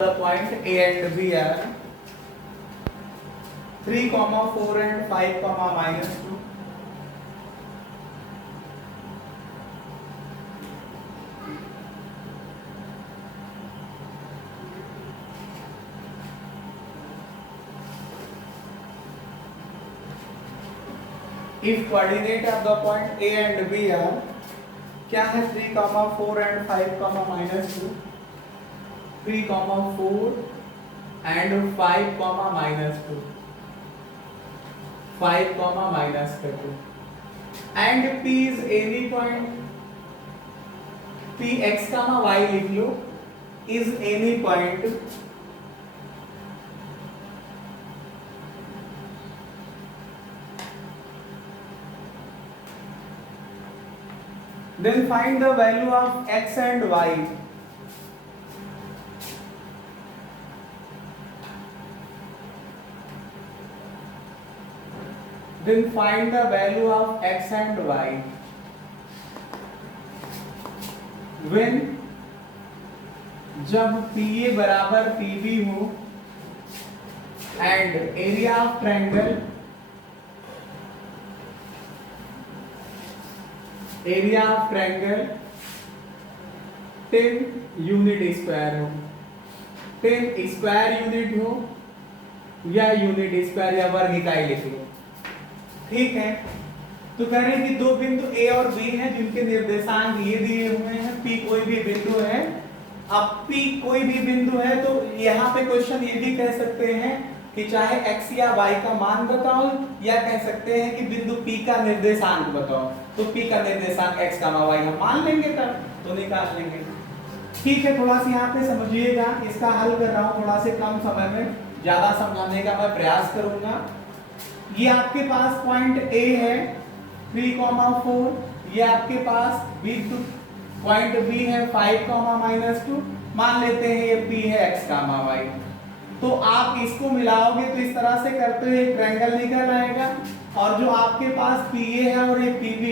The point A and B are 3, 4 and 5, -2. If coordinate of the point A and B are क्या है 3, 4 and 5, -2. 3, 4 and 5, -2. 5, -2. And P is any point. P x, y लिख लो is any point then find the value of x and y. Then find the value of x and y when जब PA बराबर PB हो and area of triangle ten unit square हो, 10 square unit हो या unit square या वर्ग इकाई लिख लो। ठीक है, तो कह रहे हैं कि दो बिंदु A और B हैं जिनके निर्देशांक ये दिए हुए हैं। P कोई भी बिंदु है। अब P कोई भी बिंदु है तो यहाँ पे क्वेश्चन ये भी कह सकते हैं कि चाहे x या y का मान बताओ या कह सकते हैं कि बिंदु P का निर्देशांक बताओ। तो P का निर्देशांक x, y हम मान लेंगे तब तो निकाल लेंगे। ठीक है, थोड़ा सा यहाँ पे समझिएगा, इसका हल कर रहा हूँ थोड़ा से कम समय में, ज्यादा समझाने का मैं प्रयास करूंगा। ये आपके पास पॉइंट A है 3, 4, ये आपके पास पॉइंट B है 5, -2। मान लेते हैं ये P है x, y। तो आप इसको मिलाओगे तो इस तरह से करते हुए एक ट्रायंगल निकल आएगा और जो आपके पास PA है और ये PB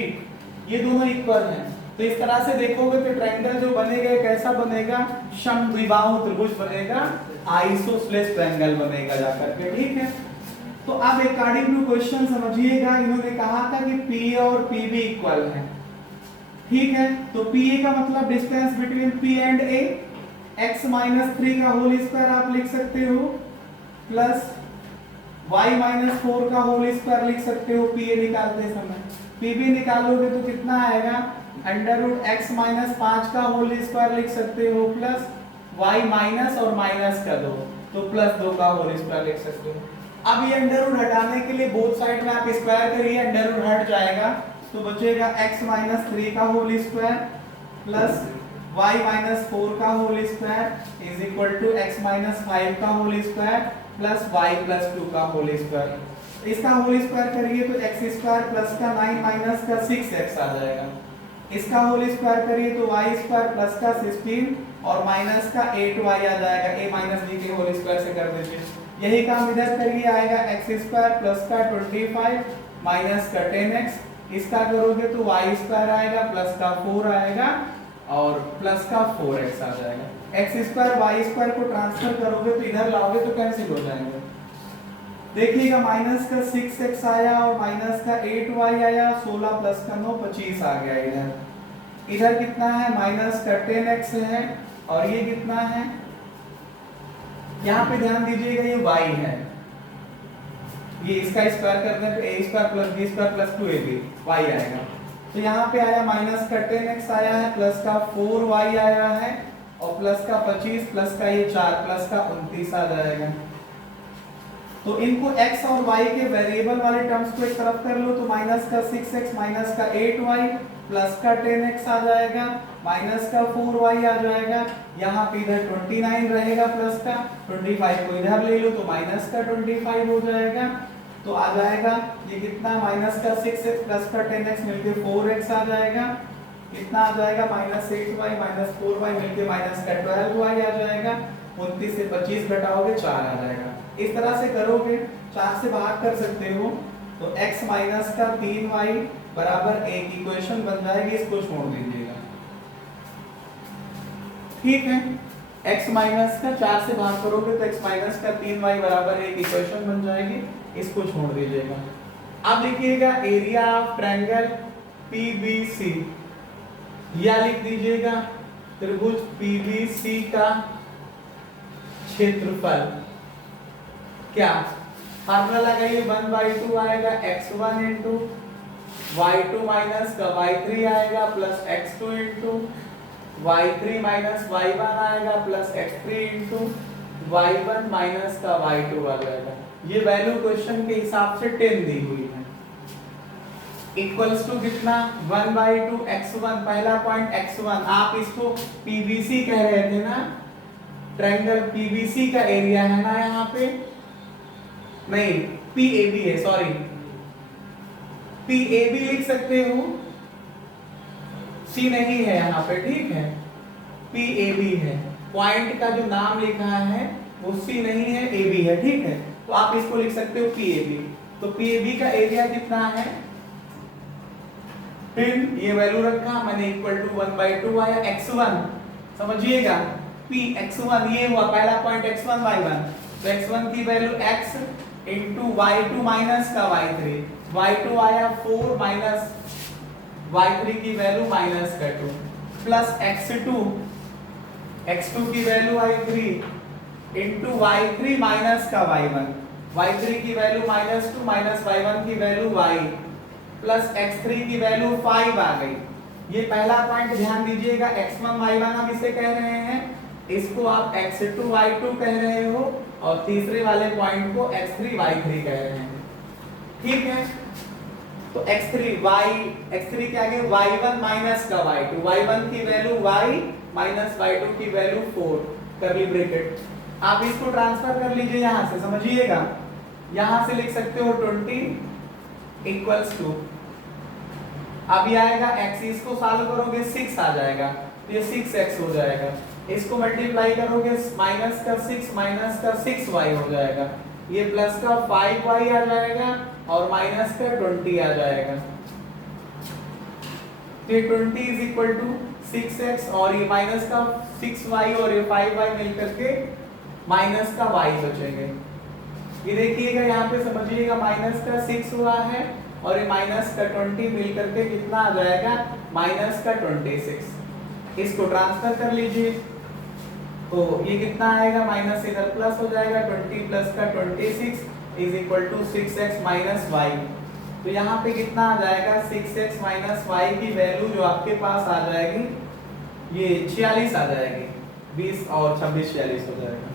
ये दोनों इक्वल हैं। तो इस तरह से देखोगे तो ट्रायंगल जो बनेगा कैसा बनेगा, समद्विबाहु त्रिभुज बनेगा, आइसोसेलेस ट्रायंगल बनेगा जाकर के। ठीक है, तो अब अकॉर्डिंग टू क्वेश्चन समझिएगा, इन्होंने कहा था कि PA और PB इक्वल है। ठीक है, तो PA का मतलब distance between P and A, x -3 का होल स्क्वायर आप लिख सकते हो प्लस y -4 का होल स्क्वायर लिख सकते हो PA निकालते समय। PB निकालोगे तो कितना आएगा, √x -5 का होल स्क्वायर लिख सकते हो प्लस y माइनस और माइनस का 2 तो +2 का होल स्क्वायर लिख सकते हो। अब ये अंडर रूट हटाने के लिए बोथ साइड में आप स्क्वायर करिए, अंडर रूट हट जाएगा तो बचेगा x -3 का होल स्क्वायर प्लस y -4 का whole square is equal to x -5 का होल स्क्वायर प्लस y +2 का होल स्क्वायर। इसका होल स्क्वायर करिए तो x स्क्वायर प्लस का 9 माइनस का 6x आ जाएगा। इसका होल स्क्वायर करिए तो y स्क्वायर प्लस का 16 और माइनस का 8y आ जाएगा। a माइनस b के होल स्क्वायर से कर दीजिए। यही काम इधर करिए, आएगा x स्क्वायर प्लस का 25 माइनस का 10x। इसका करोगे तो y स्क्वायर आएगा प्लस का 4 आएगा और प्लस का 4x आ जाएगा। x स्क्वायर y स्क्वायर को ट्रांसफर करोगे तो इधर लाओगे तो कैंसिल हो जाएंगे। देखिएगा माइनस का 6x आया और माइनस का 8y आया, 16 प्लस का 9 25 आ गया। इधर कितना है, माइनस का 10x है और ये कितना है, यहाँ पे ध्यान दीजिएगा ये y है, ये इसका स्क्वायर करने पे a square plus b square plus 2ab y आएगा। तो यहाँ पे आया माइनस का 10x आया है प्लस का 4y आया है और प्लस का 25 प्लस का ये 4 प्लस का 29 आ जाएगा। तो इनको x और y के वेरिएबल वाले टर्म्स को एक तरफ कर लो तो माइनस का 6x माइनस का 8y प्लस का 10x आ जाएगा, माइनस का 4y आ जाएगा। यहाँ पे इधर 29 रहेगा प्लस का 25 को इधर ले लो तो माइनस का 25 हो जाएगा। तो आ जाएगा ये कितना, माइनस का 6x प्लस का 10x मिलके 4x आ जाएगा। कितना आ जाएगा, माइनस 8y माइनस 4y मिलके माइनस का 12y आ जाएगा। 29 से 25 घटाओगे 4 आ जाएगा। इस तरह से करोगे 4 से भाग कर सकते हो तो x माइनस का 3y बराबर एक इक्वेशन बन जाएगी। इसको छोड़ दीजिएगा। ठीक है, x माइनस का 4 से भाग करोगे तो x माइनस का 3y बराबर 1 इक्वेशन बन जाएगी, इसको छोड़ दीजिएगा। अब लिखिएगा एरिया ऑफ ट्रायंगल PBC, या लिख दीजिएगा त्रिभुज PBC का क्षेत्रफल। क्या फार्मूला लगाइए, 1/2 आएगा x1 इंटू y2 माइनस का y3 आएगा plus x2 into y3 minus y1 आएगा plus x3 into y1 minus का y2 आ जाएगा। ये वैल्यू क्वेश्चन के हिसाब से 10 दी हुई है। इक्वल्स टू कितना 1/2 x1, पहला पॉइंट x1, आप इसको PBC कह रहे थे ना, ट्रायंगल PBC का एरिया है ना, यहाँ पे नहीं PAB है, सॉरी PAB लिख सकते हो, C नहीं है यहाँ पे, ठीक है, PAB है, पॉइंट का जो नाम लिखा है वो C नहीं है, AB है, ठीक है, तो आप इसको लिख सकते हो PAB। तो PAB का एरिया कितना है 10, ये वैल्यू रखा मैंने, इक्वल टू 1/2 आया x1, समझिएगा P x1 ये हुआ पहला पॉइंट x1 y1, तो x1 की value x into y2 minus का y3, y2 आया 4 माइनस y3 की वैल्यू माइनस का 2 प्लस x2 की वैल्यू आई 3 इंटू y3 माइनस का y1, y3 की वैल्यू -2 माइनस y1 की वैल्यू y प्लस x3 की वैल्यू 5 आ गई। ये पहला पॉइंट ध्यान दीजिएगा, x1 y1 आप इसे कह रहे हैं, इसको आप x2 y2 कह रहे हो, और तीसरे वाले पॉइंट को x3 y3 कह रहे हैं, ठीक है। तो x3 के आगे y1 माइनस का y2, y1 की वैल्यू y माइनस y2 की वैल्यू 4, कर्ली ब्रैकेट, आप इसको ट्रांसफर कर लीजिए यहाँ से, समझिएगा, यहाँ से लिख सकते हो 20 इक्वल्स टू, अभी आएगा x, इसको सॉल्व करोगे 6 आ जाएगा, तो ये 6x हो जाएगा, इसको मल्टीप्लाई करोगे माइनस का 6 माइनस का 6y हो जाएगा, ये प्लस का 5y आ जाएगा और माइनस का 20 आ जाएगा, तो ये 20 इज इक्वल टू 6x और ये माइनस का 6y और ये 5y मिलकर के माइनस का y बचेंगे। ये देखिएगा यहाँ पे समझिएगा, माइनस का 6 हुआ है और ये माइनस का 20 मिलकर के कितना आ जाएगा, माइनस का 26। इसको ट्रांसफर कर लीजिए, तो ये कितना आएगा, माइनस इधर प्लस हो जाएगा, 20 प्लस का 26 is equal to 6x minus y। तो यहाँ पे कितना आ जाएगा, 6x माइनस y की वैल्यू जो आपके पास आ जाएगी, ये 46 आ जाएगी, 20 और 26 46 हो जाएगा।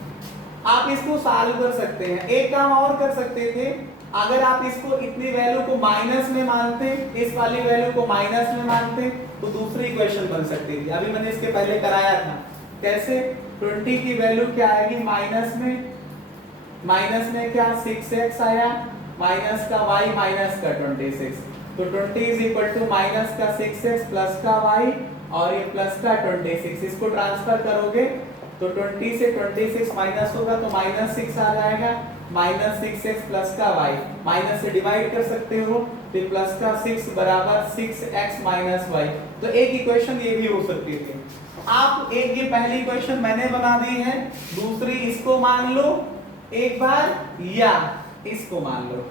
आप इसको सॉल्व कर सकते हैं, एक काम और कर सकते थे, अगर आप इसको इतनी वैल्यू को माइनस में मानते, इस वाली वैल्यू को माइनस में मानते, तो दूसरी इक्वेशन बन सकती थी। अभी मैंने इसके पहले कराया था, कैसे, 20 की वैल्यू क्या आएगी माइनस में क्या 6x आया, माइनस का y माइनस का 26, तो 20 इज इक्वल टू माइनस का 6x प्लस का y और ये प्लस का 26, इसको ट्रांसफर करोगे तो 20 से 26 माइनस होगा तो -6 आ जाएगा, -6x प्लस का y, माइनस से डिवाइड कर सकते हो, तो प्लस का 6 बराबर 6x माइनस y। तो एक इक्वेशन ये भी हो सकती थी। आप एक, ये पहली इक्वेशन मैंने बना दी है, दूसरी इसको मान लो एक बार या इसको मान लो,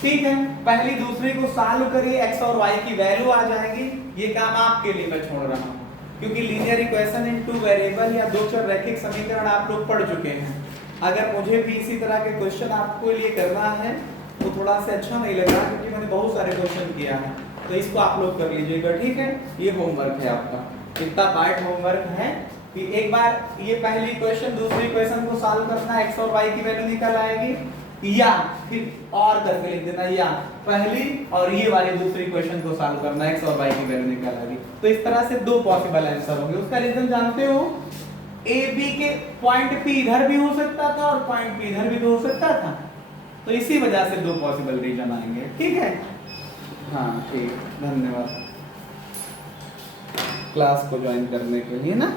ठीक है। पहली दूसरी को सॉल्व करिए, x और y की वैल्यू आ जाएगी, ये काम आपके लिए मैं छोड़ रहा हूँ, क्योंकि लीनियर इक्वेशन इन 2 वेरिएबल या दो चर रैखिक समीकरण आप लोग पढ़ चुके हैं। अगर मुझे भी इसी तरह के क्वेश्चन आपको लिए करना है तो थोड़ा सा अच्छा नहीं लग रहा, क्योंकि मैंने बहुत सारे क्वेश्चन किया है, तो इसको आप लोग कर लीजिएगा, ठीक है। ये होमवर्क है आपका, इतना पार्ट होमवर्क है कि एक बार ये पहली इक्वेशन दूसरी इक्वेशन को सॉल्व करना, x और y की वैल्यू निकल आएगी, या फिर और करके लिख देना, या पहली और ये वाली दूसरी इक्वेशन को सॉल्व करना, x और y की वैल्यू निकल आएगी। तो इस तरह से 2 पॉसिबल आंसर होंगे। उसका रीजन जानते हो, ए बी के पॉइंट P इधर भी हो सकता था और पॉइंट P इधर भी तो हो सकता था, तो इसी वजह से 2 पॉसिबल रीजन आएंगे, ठीक है। हाँ ठीक, धन्यवाद क्लास को ज्वाइन करने के लिए ना।